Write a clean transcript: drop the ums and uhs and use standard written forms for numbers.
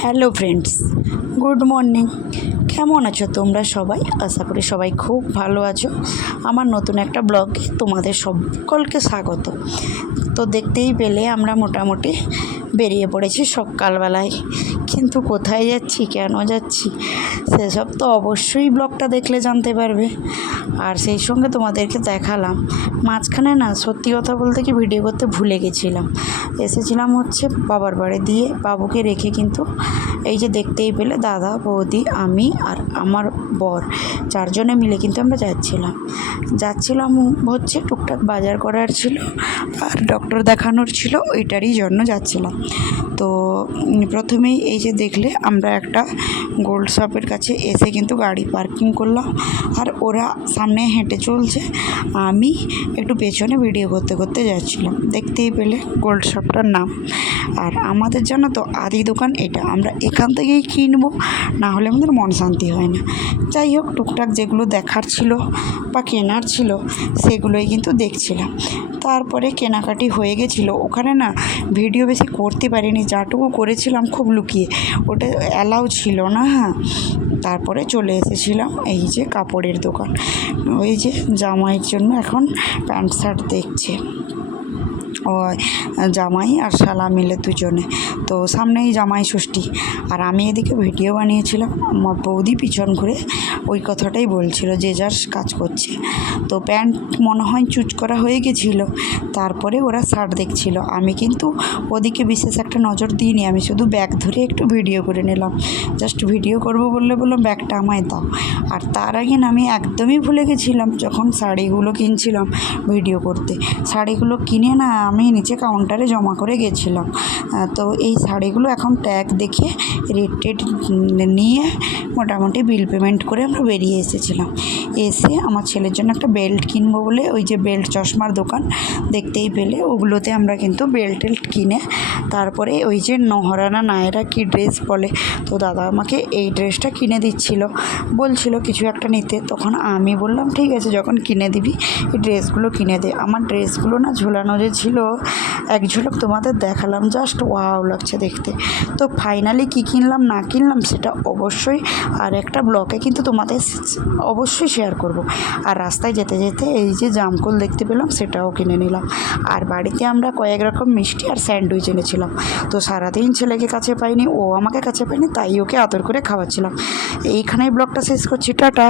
Hello friends, good morning. কেমন আছো তোমরা সবাই? আশা করি সবাই খুব ভালো আছো। আমার নতুন একটা ব্লগে তোমাদের সকলকে স্বাগত। তো দেখতেই পেলে আমরা মোটামুটি বেরিয়ে পড়েছি সকালবেলায়, কিন্তু কোথায় যাচ্ছি, কেন যাচ্ছি, সেসব তো অবশ্যই ব্লগটা দেখলে জানতে পারবে। আর সেই সঙ্গে তোমাদেরকে দেখালাম মাঝখানে না, সত্যি কথা বলতে কি ভিডিও করতে ভুলে গেছিলাম। এসেছিলাম হচ্ছে বাবার বাড়ি দিয়ে বাবুকে রেখে, কিন্তু এই যে দেখতেই পেলে দাদা, বৌদি, আমি আর আমার বর চারজনে মিলে কিন্তু আমরা যাচ্ছিলাম হচ্ছে টুকটাক বাজার করার ছিল আর ডক্টর দেখানোর ছিল, ওইটারই জন্য যাচ্ছিলাম। তো প্রথমেই এই যে দেখলে আমরা একটা গোল্ড শপের কাছে এসে কিন্তু গাড়ি পার্কিং করলাম, আর ওরা সামনে হেঁটে চলছে, আমি একটু পেছনে ভিডিও করতে করতে যাচ্ছিলাম। দেখতেই পেলে গোল্ড শপটার নাম। আর আমাদের জানো তো আদি দোকান এটা, আমরা এখান থেকেই কিনবো, না হলে আমাদের মন শান্তি হয় না। যাই হোক, টুকটাক যেগুলো দেখার ছিল বা কেনার ছিল সেগুলোই কিন্তু দেখছিলাম। তারপরে কেনাকাটি হয়ে গেছিলো ওখানে, না ভিডিও বেশি করতে পারিনি, যাটুকু করেছিলাম খুব লুকিয়ে, ওটা অ্যালাউ ছিল না। হ্যাঁ, তারপরে চলে এসেছিলাম এই যে কাপড়ের দোকান। ওই যে জামাইয়ের জন্য এখন প্যান্ট শার্ট দেখছে, ও জামাই আর শালা মিলে দুজনে। তো সামনেই জামাই ষষ্ঠী, আর আমি এদিকে ভিডিও বানিয়েছিলাম, আমার বৌদি পিছন ঘুরে ওই কথাটাই বলছিল, যে যার কাজ করছে। তো প্যান্ট মনে হয় চুজ করা হয়ে গেছিলো, তারপরে ওরা শার্ট দেখছিল। আমি কিন্তু ওদিকে বিশেষ একটা নজর দিইনি, আমি শুধু ব্যাগ ধরে একটু ভিডিও করে নিলাম। জাস্ট ভিডিও করব বললাম ব্যাগটা আমায় দাও। আর তার আগে না, আমি একদমই ভুলে গেছিলাম যখন শাড়িগুলো কিনছিলাম ভিডিও করতে, শাড়িগুলো কিনে না আমি নিচে কাউন্টারে জমা করে গেছিলাম। তো এই শাড়িগুলো এখন ট্যাগ দেখে রেট নিয়ে মোটামুটি বিল পেমেন্ট করে আমরা বেরিয়ে এসেছিলাম। এসে আমার ছেলের জন্য একটা বেল্ট কিনবো বলে, ওই যে বেল্ট চশমার দোকান দেখতেই পেলে, ওগুলোতে আমরা কিন্তু বেল্ট কিনে তারপরে ওই যে নহরা নায়রা কি ড্রেস বলে, তো দাদা আমাকে এই ড্রেসটা কিনে দিচ্ছিল, বলছিল কিছু একটা নিতে। তখন আমি বললাম ঠিক আছে, যখন কিনে দিবি এই ড্রেসগুলো কিনে দে। আমার ড্রেসগুলো না ঝোলানো যে ছিল, এক ঝলক তোমাদের দেখালাম, জাস্ট ওয়াও লাগছে দেখতে। তো ফাইনালি কী কিনলাম না কিনলাম সেটা অবশ্যই আর একটা ব্লগে কিন্তু তোমাদের অবশ্যই শেয়ার করব। আর রাস্তায় যেতে যেতে এই যে জামকুল দেখতে পেলাম, সেটাও কিনে নিলাম। আর বাড়িতে আমরা কয়েক রকম মিষ্টি আর স্যান্ডউইচ এনেছিলাম। তো সারাদিন ছেলেকে কাছে পাইনি, ও আমাকে কাছে পাইনি, তাই ওকে আদর করে খাওয়াচ্ছিলাম। এইখানেই ব্লগটা শেষ করছি, টাটা।